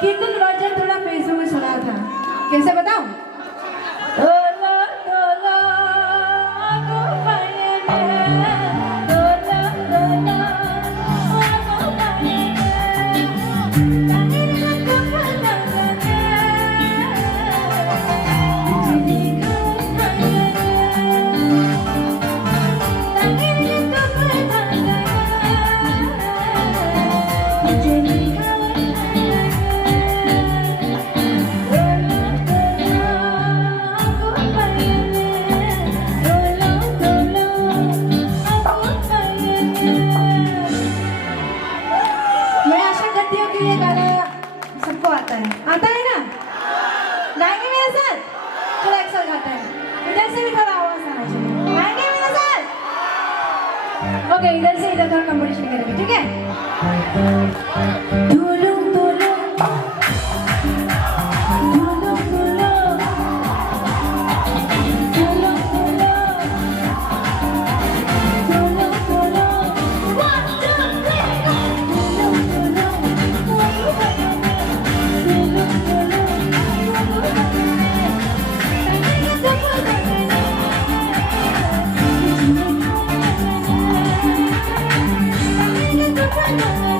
कीर्तन वर्जन थोड़ा फेसबुक में सुना था, कैसे बताऊं? तोला तोला आगो पायने, तोला तोला आगो पायने, तांगिर हाथ पकड़ने, बिजली को थाने, तांगिर हाथ पकड़ने, बिजली को आता है ना? गाएंगे मेरे साथ? चलो एक साथ गाते हैं। इधर से भी थोड़ा आवाज आना चाहिए। गाएंगे मेरे साथ? ओके, इधर से इधर थोड़ा कंपटीशन करेंगे, ठीक है? तुलुंग तुलुंग, तुलुंग तुलुंग, तुलुंग तुलुंग, तुलुंग तुलुंग, 1 2 3 तुलुंग तुलुंग, Thank you.